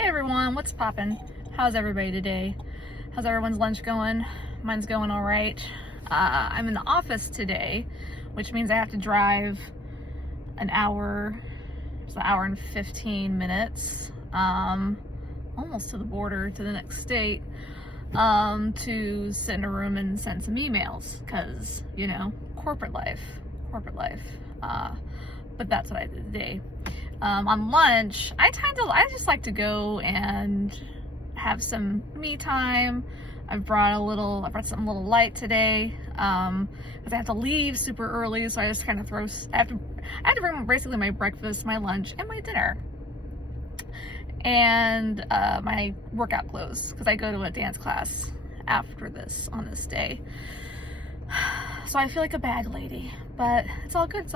Hey everyone, what's poppin'? How's everybody today? How's everyone's lunch going? Mine's going all right. I'm in the office today, which means I have to drive an hour, it's an hour and 15 minutes, almost to the border to the next state, to sit in a room and send some emails, because, you know, corporate life. But that's what I did today. On lunch, I just like to go and have some me time. I've brought something a little light today, because I have to leave super early, so I just kind of I have to bring basically my breakfast, my lunch, and my dinner. And my workout clothes, because I go to a dance class after this on this day. So I feel like a bag lady, but it's all good,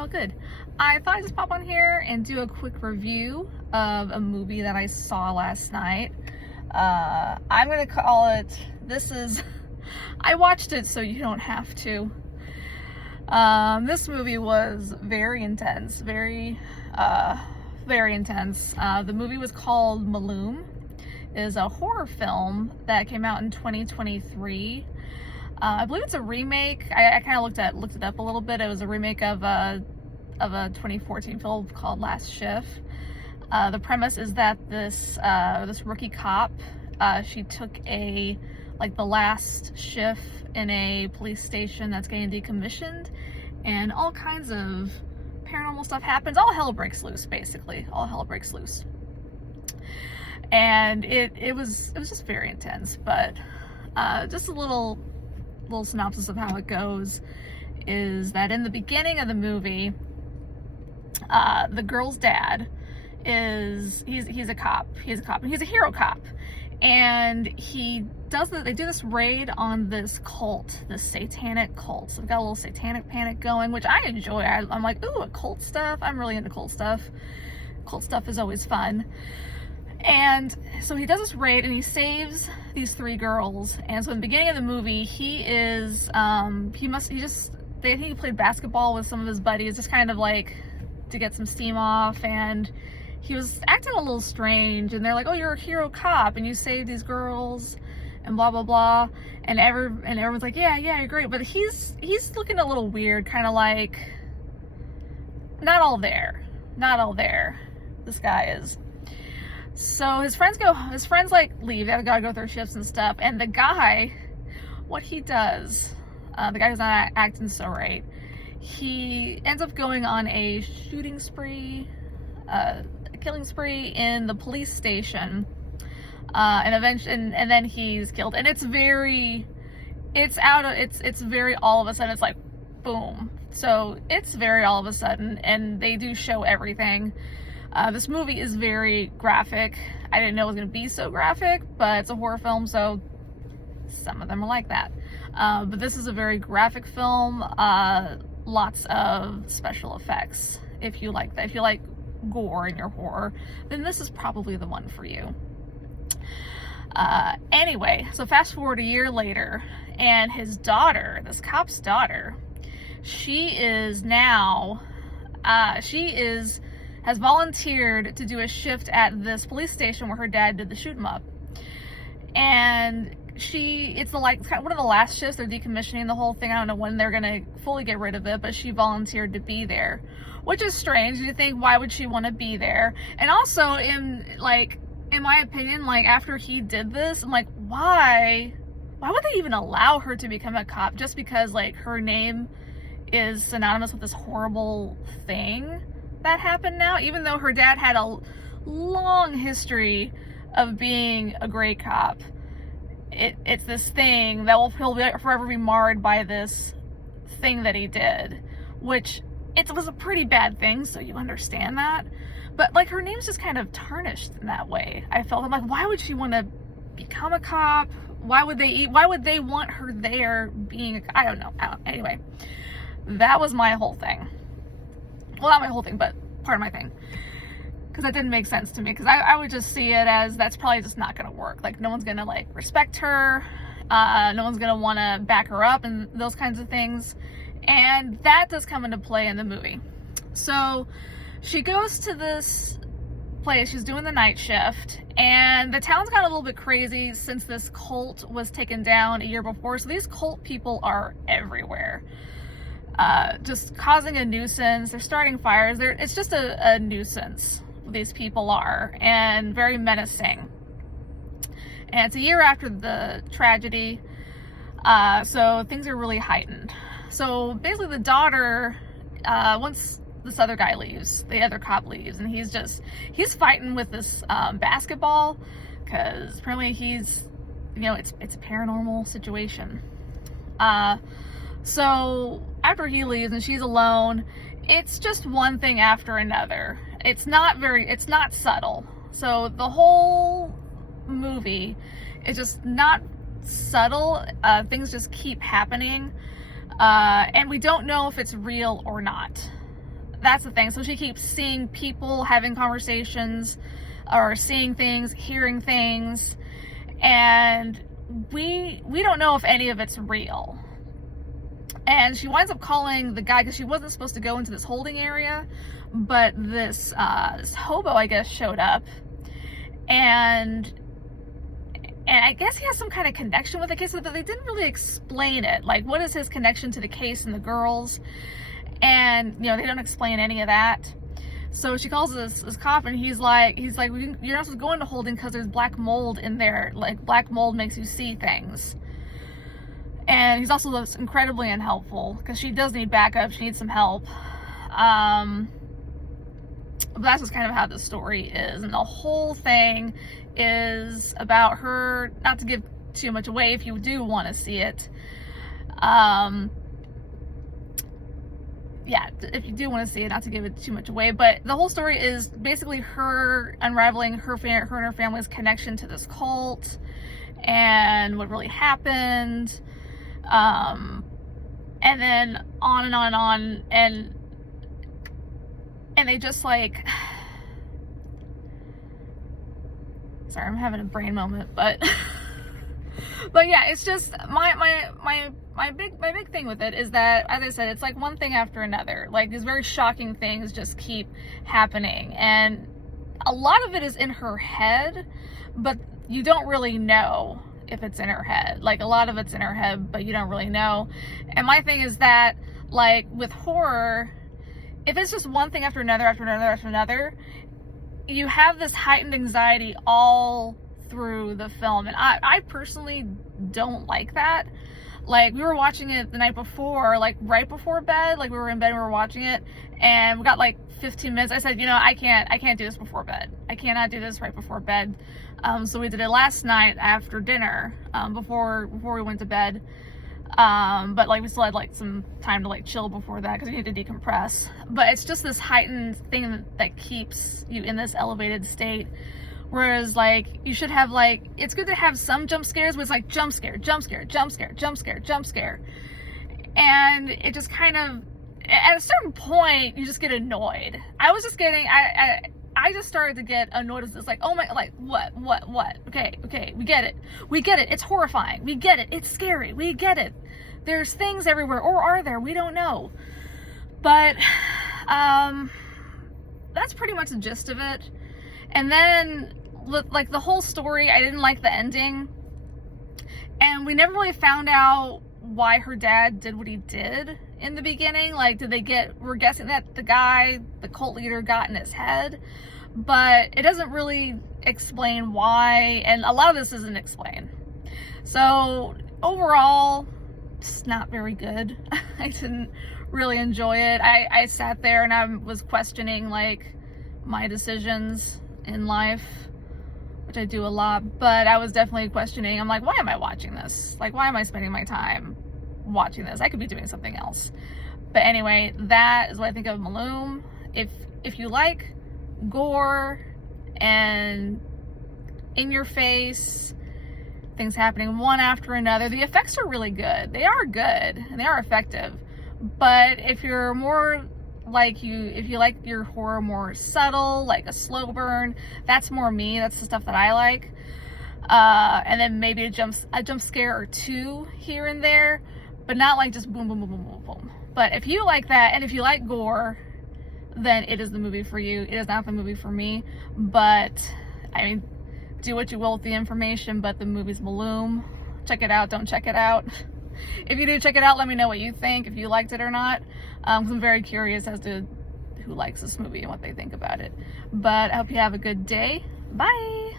I thought I'd just pop on here and do a quick review of a movie that I saw last night. I'm gonna call it, I watched it so you don't have to. This movie was very intense, very intense. The movie was called Malum. It is a horror film that came out in 2023. I believe it's a remake. I kind of looked it up a little bit. It was a remake of a 2014 film called Last Shift. The premise is that this rookie cop, she took the last shift in a police station that's getting decommissioned, and all kinds of paranormal stuff happens. All hell breaks loose, basically. All hell breaks loose. And it was just very intense, but just a little synopsis of how it goes is that in the beginning of the movie, the girl's dad he's a cop, and he's a hero cop, and they do this raid on this cult, this satanic cult. So they've got a little satanic panic going, which I enjoy. I'm like, ooh, cult stuff. I'm really into cult stuff. Cult stuff is always fun. And so he does this raid and he saves these 3 girls. And so in the beginning of the movie, I think he played basketball with some of his buddies, just kind of like to get some steam off, and he was acting a little strange, and they're like, oh, you're a hero cop and you saved these girls and blah blah blah, and everyone's like, yeah, you're great, but he's looking a little weird, kind of like not all there, this guy is. So his friends like leave, they gotta go through shifts and stuff, and the guy, what he does, the guy who's not acting so right, he ends up going on a shooting spree, a killing spree in the police station, and then he's killed, and it's very all of a sudden, it's like boom. So it's very all of a sudden, and they do show everything. This movie is very graphic. I didn't know it was going to be so graphic, but it's a horror film, so some of them are like that. But this is a very graphic film, lots of special effects. If you like that, if you like gore in your horror, then this is probably the one for you. Anyway, so fast forward a year later, and his daughter, this cop's daughter, has volunteered to do a shift at this police station where her dad did the shoot 'em up. And it's kind of one of the last shifts. They're decommissioning the whole thing. I don't know when they're gonna fully get rid of it, but she volunteered to be there, which is strange. You think, why would she want to be there? And also, in my opinion, like, after he did this, I'm like, why would they even allow her to become a cop just because, like, her name is synonymous with this horrible thing that happened now, even though her dad had a long history of being a great cop. It's this thing that he'll forever be marred by this thing that he did, which it was a pretty bad thing, so you understand that. But like, her name's just kind of tarnished in that way. I felt, I'm like, why would she want to become a cop? Why would they want her there being I don't know. Anyway, that was my whole thing. Well, not my whole thing, but part of my thing, because that didn't make sense to me, because I would just see it as, that's probably just not gonna work. Like, no one's gonna like respect her, no one's gonna want to back her up and those kinds of things, and that does come into play in the movie. So she goes to this place. She's doing the night shift, and the town's got a little bit crazy since this cult was taken down a year before. So these cult people are everywhere, just causing a nuisance. They're starting fires. It's just a nuisance. These people are, and very menacing. And it's a year after the tragedy, so things are really heightened. So basically, the daughter, once this other guy leaves, the other cop leaves, and he's fighting with this basketball, because apparently he's, it's a paranormal situation. So after he leaves and she's alone, it's just one thing after another. It's not subtle. So the whole movie is just not subtle. Things just keep happening, and we don't know if it's real or not. That's the thing. So she keeps seeing people having conversations, or seeing things, hearing things, and we don't know if any of it's real. And she winds up calling the guy, because she wasn't supposed to go into this holding area, but this hobo, I guess, showed up, and I guess he has some kind of connection with the case, but they didn't really explain it. Like, what is his connection to the case and the girls? And, they don't explain any of that. So she calls this cop, and he's like, you're not supposed to go into holding because there's black mold in there. Like, black mold makes you see things. And he's also incredibly unhelpful, because she does need backup. She needs some help. But that's just kind of how the story is. And the whole thing is about her, not to give too much away if you do want to see it. Yeah, if you do want to see it, not to give it too much away, but the whole story is basically her unraveling her and her family's connection to this cult, and what really happened, and then on and on and on, and they just like, sorry, I'm having a brain moment, but but yeah, it's just my big thing with it is that, as I said, it's like one thing after another. Like, these very shocking things just keep happening, and a lot of it is in her head, but you don't really know if it's in her head. Like, a lot of it's in her head, but you don't really know. And my thing is that, like, with horror, if it's just one thing after another, after another, after another, you have this heightened anxiety all through the film, and I personally don't like that. Like, we were watching it the night before, like right before bed, like we were in bed and we were watching it, and we got like 15 minutes. I said, I can't do this before bed. I cannot do this right before bed. So we did it last night after dinner, before we went to bed. But like, we still had like some time to like chill before that, because we need to decompress. But it's just this heightened thing that keeps you in this elevated state. Whereas, like, you should have, like, it's good to have some jump scares, but it's like jump scare, jump scare, jump scare, jump scare, jump scare. And it just kind of, at a certain point, you just get annoyed. I was just getting, I just started to get annoyed. It's like, oh my, like, what? Okay, we get it. It's horrifying. We get it. It's scary. We get it. There's things everywhere, or are there? We don't know. But, that's pretty much the gist of it. And then, like, the whole story, I didn't like the ending. And we never really found out why her dad did what he did in the beginning. Like, we're guessing that the cult leader got in his head. But it doesn't really explain why, and a lot of this isn't explained. So, overall, just not very good. I didn't really enjoy it. I sat there and I was questioning, like, my decisions in life, which I do a lot, but I was definitely questioning. I'm like, why am I watching this? Like, why am I spending my time watching this? I could be doing something else. But anyway, that is what I think of Malum. If you like gore and in your face things happening one after another, the effects are really good. They are good and they are effective. But if you're more like if you like your horror more subtle, like a slow burn, that's more me. That's the stuff that I like. And then maybe a jump scare or two here and there, but not like just boom, boom, boom, boom, boom, boom. But if you like that, and if you like gore, then it is the movie for you. It is not the movie for me, but I mean, do what you will with the information, but the movie's Malum. Check it out, don't check it out. If you do check it out, let me know what you think, if you liked it or not. 'Cause I'm very curious as to who likes this movie and what they think about it. But I hope you have a good day. Bye!